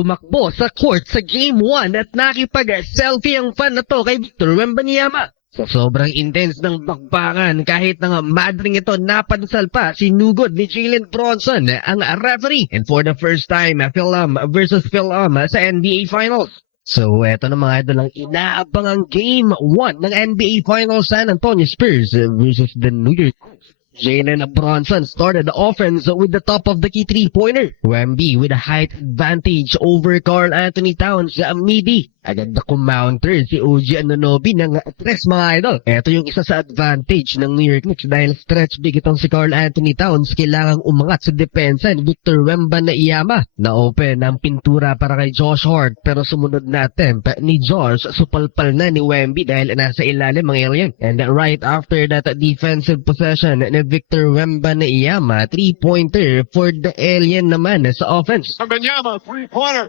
Tumakbo sa court sa Game 1 at nakipag-selfie ang fan na to kay Victor Wembanyama. Sa sobrang intense ng bakbakan, kahit na madring ito napansal pa, sinugod ni Jalen Bronson ang referee. And for the first time, Phil versus Phil sa NBA Finals. So, eto na mga idol ang inaabangang Game 1 ng NBA Finals, San Antonio Spurs versus the New York Knicks. Jalen Bronson started the offense with the top of the key three-pointer. Wemby with a height advantage over Karl Anthony Towns sa midi. Agad na kumounter si OG Anunoby ng tres mga idol. Ito yung isa sa advantage ng New York Knicks dahil stretch big itong si Karl Anthony Towns. Kailangang umangat sa depensa ni Victor Wembanyama. Na-open ang pintura para kay Josh Hart pero sumunod na attempt ni Josh. Supalpal na ni Wemby dahil nasa ilalim ang alien. And right after that defensive possession ni Victor Wembanyama, 3-pointer for the alien naman sa offense. Wembanyama, 3-pointer.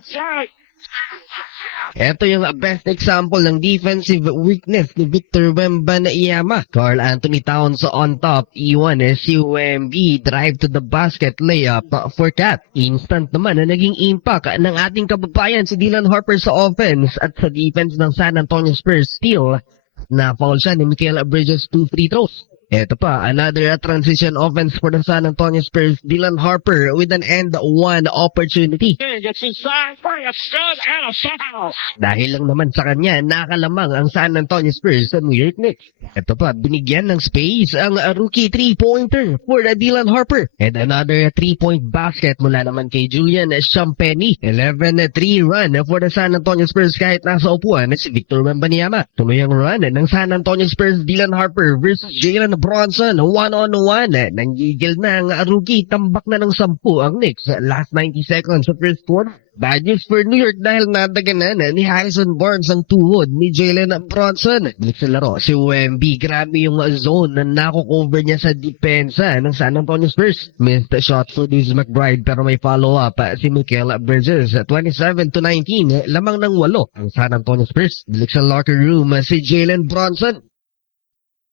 Ito yung best example ng defensive weakness ni Victor Wembanyama. Karl Anthony Towns on top, iwan si Wemby, drive to the basket, layup for Cat. Instant naman na naging impact ng ating kababayan si Dylan Harper sa offense at sa defense ng San Antonio Spurs. Still, na-foul siya ni Mikal Bridges 2 free throws. Ito pa, another transition offense for the San Antonio Spurs. Dylan Harper with an end one opportunity. Gets inside, by a stud and a foul. Dahil lang naman sa kanya, nakalamang ang San Antonio Spurs sa New York Knicks. Ito pa, binigyan ng space ang rookie 3-pointer for Dylan Harper. And another 3-point basket mula naman kay Julian Champagnie. 11-3 run for the San Antonio Spurs kahit nasa upuan si Victor Wembanyama. Tuloy ang run ng San Antonio Spurs, Dylan Harper versus Jalen Bronson, one-on-one. Nanggigil na ang rookie, tambak na ng 10 ang Knicks. Last 90 seconds sa first quarter. Bad news for New York dahil nadaganan ni Harrison Barnes ang tuhod ni Jalen Bronson. Sa laro, si Wemby, grabe yung zone na nakukover niya sa depensa ng San Antonio Spurs. Missed shot for Deuce McBride pero may follow-up si Mikal Bridges. 27-19, lamang ng 8 ang San Antonio Spurs. Sa locker room, si Jalen Bronson.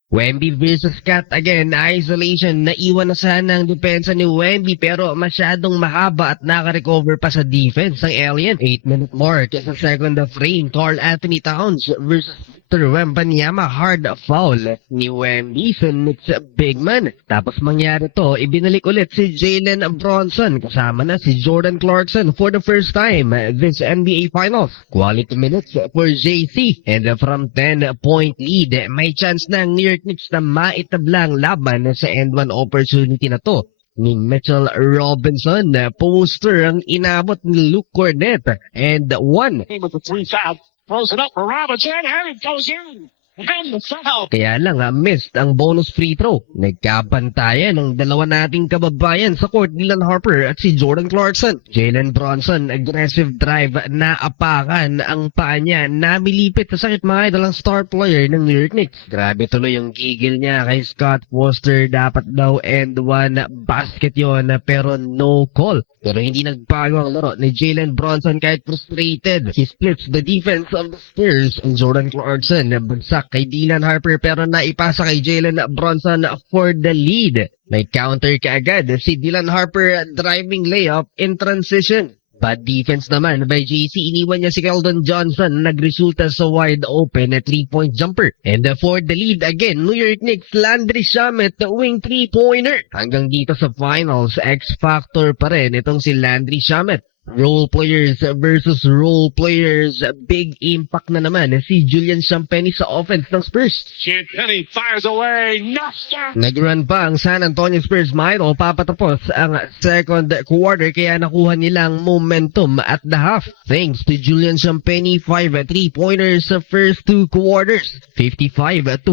Wemby versus Cat again, isolation, naiwan na sana ang depensa ni Wemby pero masyadong mahaba at nakarecover pa sa defense ng alien. 8-minute mark sa second frame, Karl Anthony Towns versus Victor Wembanyama, hard foul ni Wemby sa Knicks big man. Tapos mangyari to, ibinalik ulit si Jalen Bronson kasama na si Jordan Clarkson for the first time this NBA Finals. Quality minutes for JC and from 10-point lead, may chance na ang New York Knicks na maitablang laban sa end one opportunity na to ni Mitchell Robinson. Poster ang inabot ni Luke Cornet and one. With the 3 foul. Throws it up for Robinson and it goes in. And the foul. Kaya lang missed ang bonus free throw. Nagkabantayan ng dalawa nating kababayan sa court, Dylan Harper at si Jordan Clarkson. Jalen Bronson, aggressive drive, naapakan ang paa niya, namilipit sa sakit mga idol ang star player ng New York Knicks. Grabe tuloy yung gigil niya kay Scott Foster, dapat daw end one basket yon pero no call. Pero hindi nagbago ang laro ni Jalen Bronson kahit frustrated. He splits the defense of the Spurs. And Jordan Clarkson bagsak kay Dylan Harper pero naipasa kay Jalen Bronson for the lead. May counter kaagad si Dylan Harper driving layup in transition. Bad defense naman by JC, iniwan niya si Keldon Johnson, nagresulta sa wide open na 3-point jumper. And for the lead again, New York Knicks, Landry Shamet, wing 3-pointer. Hanggang dito sa finals, X-factor pa rin itong si Landry Shamet. Role players versus role players, big impact na naman si Julian Champagnie sa offense ng Spurs. Champagnie fires away. Nasta. Nag-run pa ang San Antonio Spurs, Milo, papatapos ang second quarter kaya nakuha nilang momentum at the half. Thanks to Julian Champagnie, 5 3-pointers sa first 2 quarters, 55-48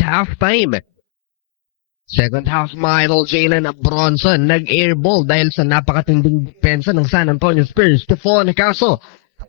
halftime. Second half, Milo, Jalen Bronson nag-airball dahil sa napakatinding depensa ng San Antonio Spurs. Stephon Caso,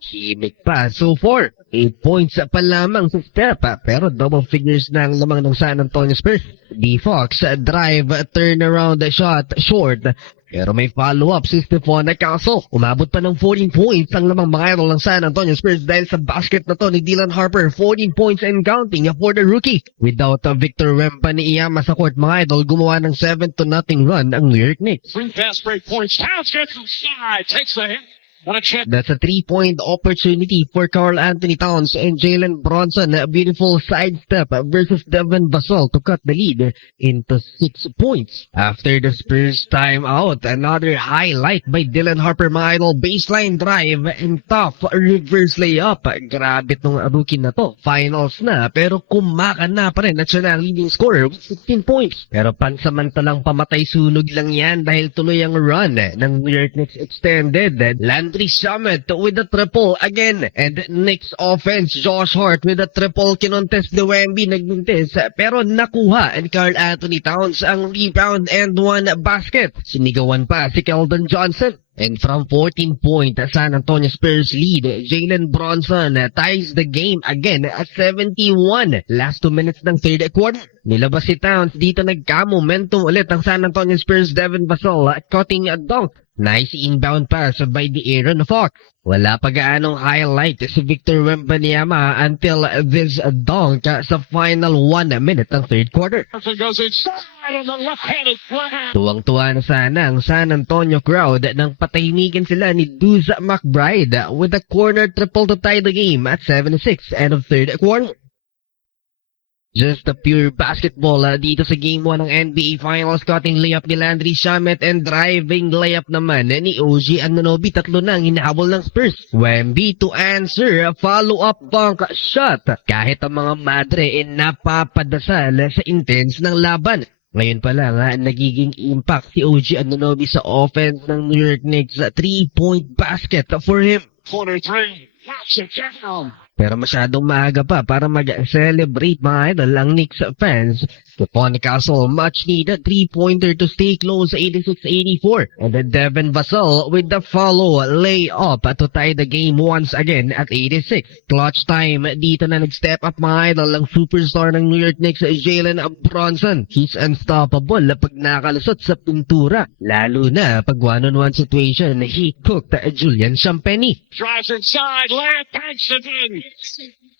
himik pa. So far, 8 points pa lamang sa step pero double figures na ang lamang ng San Antonio Spurs. D-Fox, drive, turnaround shot, short. Pero may follow-up si Stephon Caso. Umabot pa ng 14 points ang lamang mga idol ng San Antonio Spurs dahil sa basket na to ni Dylan Harper. 14 points and counting for the rookie. Without Victor Wembanyama sa court, mga idol, gumawa ng 7-0 run ang New York Knicks. 3 fast break points. Towns gets inside. Takes the hit. What a chip. That's a 3-point opportunity for Carl Anthony Towns and Jalen Bronson. A beautiful sidestep versus Devin Vassell to cut the lead into 6 points. After the Spurs timeout, another highlight by Dylan Harper, mga idol. Baseline drive and tough reverse layup. Grabe tong rookie na to. Finals na, pero kumaka na pa rin at siya na leading scorer with 16 points. Pero pansamantalang pamatay sunog lang yan dahil tuloy ang run ng New York Knicks extended. Landry Shamet with a triple again. And Knicks offense, Josh Hart with a triple. Kinontest ni Wemby, nagbuntis. Pero nakuha ni Carl Anthony Towns ang rebound and one basket. Sinigawan pa si Keldon Johnson. And from 14-point San Antonio Spurs lead, Jalen Bronson ties the game again at 71. Last 2 minutes ng third quarter. Nilabas si Towns, dito nagka-momentum ulit ang San Antonio Spurs. Devin Vassell cutting a dunk. Nice inbound pass by the Aaron Fox. Wala pa gaanong highlight si Victor Wembanyama until this dunk sa final 1 minute ng third quarter. It goes inside on the left-handed flat. Tuwang-tuwa na sana ang San Antonio crowd nang patahimikin sila ni Duz McBride with a corner triple to tie the game at 76 end of third quarter. Just a pure basketball dito sa Game 1 ng NBA Finals. Cutting layup ni Landry Shamet and driving layup naman ni OG Anunoby. Tatlo na ang hinahabol ng Spurs. Wemby to answer a follow-up dunk shot. Kahit ang mga madre napapadasal sa intense ng laban. Ngayon pa lang nagiging impact si OG Anunoby sa offense ng New York Knicks. 3-point basket for him. Corner three. Knocks it down. Pero masyadong maaga pa para mag-celebrate mga idol ang Knicks fans. Stephon Castle, much needed 3-pointer to stay close, 86-84. And then Devin Vassell with the follow layup to tie the game once again at 86. Clutch time, dito na nag-step up mga idol ang superstar ng New York Knicks, Jalen Bronson. He's unstoppable pag nakalusot sa pintura. Lalo na pag one-on-one situation, he cooked Julian Champagny. Drives inside. Layup. Banks it in.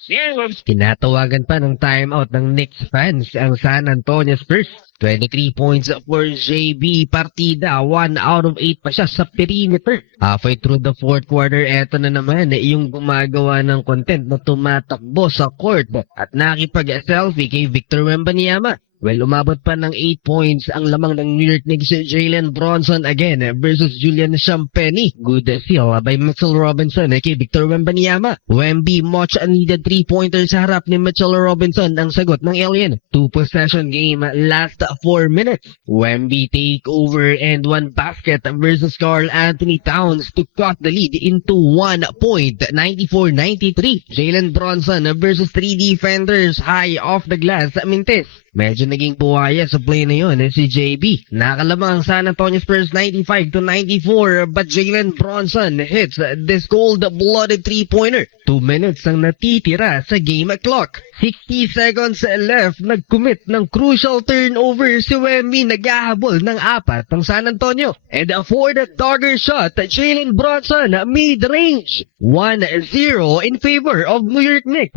Yeah. Tinatawagan pa ng timeout ng Knicks fans ang San Antonio Spurs. 23 points for JB Partida. 1 out of 8 pa siya sa perimeter. Halfway through the fourth quarter, eto na naman yung gumagawa ng content na tumatakbo sa court at nakipag-selfie kay Victor Wembanyama. Well, umabot pa ng 8 points ang lamang ng New York Knicks. Jalen Bronson again versus Julian Champagny. Good steal by Mitchell Robinson kay Victor Wembanyama. Wemby, much needed 3-pointer sa harap ni Mitchell Robinson ang sagot ng Alien. 2-possession game, last 4 minutes. Wemby take over and 1 basket versus Carl Anthony Towns to cut the lead into 1 point. 94-93. Jalen Bronson versus 3 defenders high off the glass. Mintes. Medyo naging buhaya sa play na yun si JB. Nakalamang ang San Antonio Spurs 95-94 but Jalen Bronson hits this cold-blooded 3-pointer. 2 minutes ang natitira sa game clock. 60 seconds left. Nag-commit ng crucial turnover si Wemby. Naghahabol ng 4 ng San Antonio. And for the dagger shot, Jalen Bronson mid-range. 1-0 in favor of New York Knicks.